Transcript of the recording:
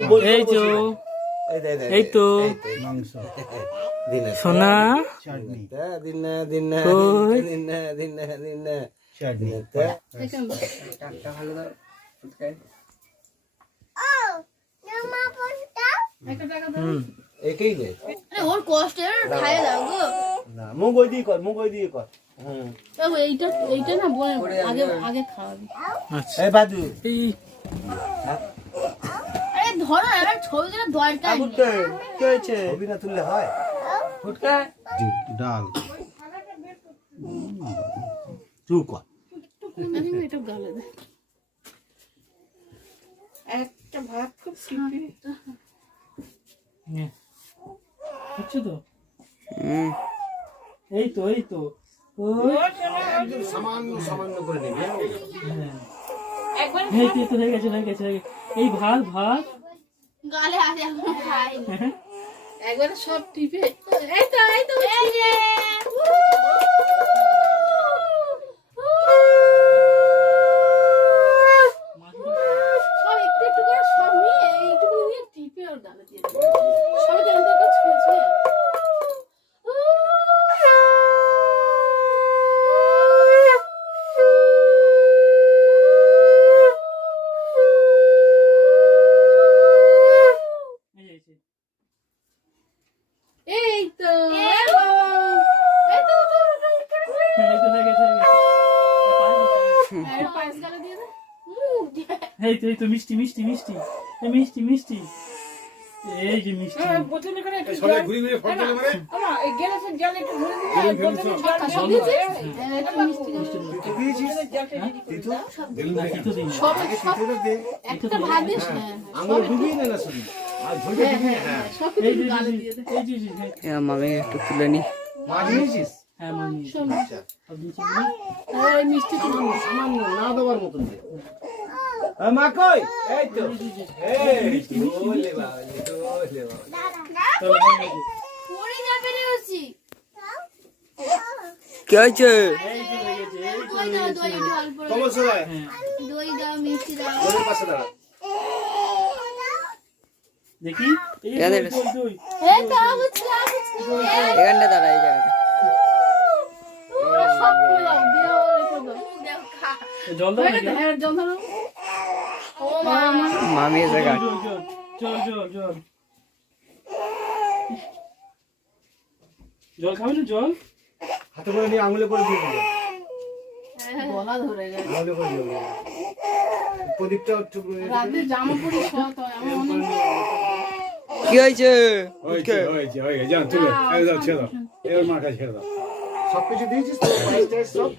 এই তো এই তো মাংস সোনা চাটনি কই চাটনি একই নে ওর কষ্টের খাইয়ে দাও গো। না মুগ ওই দিয়ে কর এইটা না বলে আগে আগে খাওয়াবি। আচ্ছা এই বাদু এই আরে ধরো এবার ছবি তুলে দরকার নেই। কি হয়েছে ছবি না তুললে হয় ফুটকা ডাল তুই কর এটা গালে দে। একটা ভাত খুব টিপি হচ্ছে তো এই তো এই তো ওই সামান্য করে নিবি একবার এই তো হয়ে গেছে হয়ে গেছে এই ভাত ভাত গালে আছে এখন খাই। একবার সব টিপে এই তো এই যে সব একটু একটু করে সব নিয়ে এইটুকু নিয়ে টিপে ওর গালে দিয়ে দেবে। সবাই কেমন করে ছুঁয়ে ছুঁয়ে এই তো এই তো হয়ে গেছে পায়েস গালে দিয়ে দে। এই তো মিষ্টি মিষ্টি মিষ্টি এই মিষ্টি মিষ্টি এই যে মিষ্টি বোতলে করে একটু সবাই ঘুরি ঘুরি ফটো তুলে মানে না এই গ্লাসের জল একটু ভরে দিবি বোতলে জল দিয়ে একটু মিষ্টি তুই দিয়েছিস তুই তো দিল না তো দিন সব তুই তো দে একটা ভাত দিস না আঙুল ডুবিয়ে নে না শুধু আর ঝোলটা ডুবিয়ে হ্যাঁ সব এই কিছু যে গালে দিয়ে দে। এই যে মামি একটু তুলে নি মাছ নিয়েছিস হ্যাঁ মামি শোন সব দিচ্ছি না এই মিষ্টি সামান্য না দেওয়ার মতন দে মা কই এই তো এই ওলে বাবা ওলে বাবা পড়ে যাবে রে ওসি। কি হয়েছে এই যে হয়ে গেছে এই তো দই দাও দই একটু অল্প করে। কমল সবাই দই দাও মিষ্টি দাও। ওদের পাশে দাঁড়া দেখি এই যে এখানে দই, দই, দই। এই তো আগুছি এখানটা দাঁড়া এই জায়গাটা পুরো সব খুলে দাও দিয়ে রেখে দাও। দাও খা। জল দাও নাকি? হ্যাঁ জল ধরো। ও মা মামি এসে গা জল জল জল জল জল জল খাবে না জল হাতে করে নিয়ে আঙুলে করে দিয়ে দিবে গলা ধরে গেছে। আঙুলে করে দিয়ে দিবে প্রদীপটা একটু রাতে জামা পরে শোয়া তো এমন অনেক কি হয়েছে জান তুলে এই দাও ছেড়ে দাও এর মাথা ছেড়ে দাও সব কিছু দিয়েছিস তো পায়েস টায়েস সব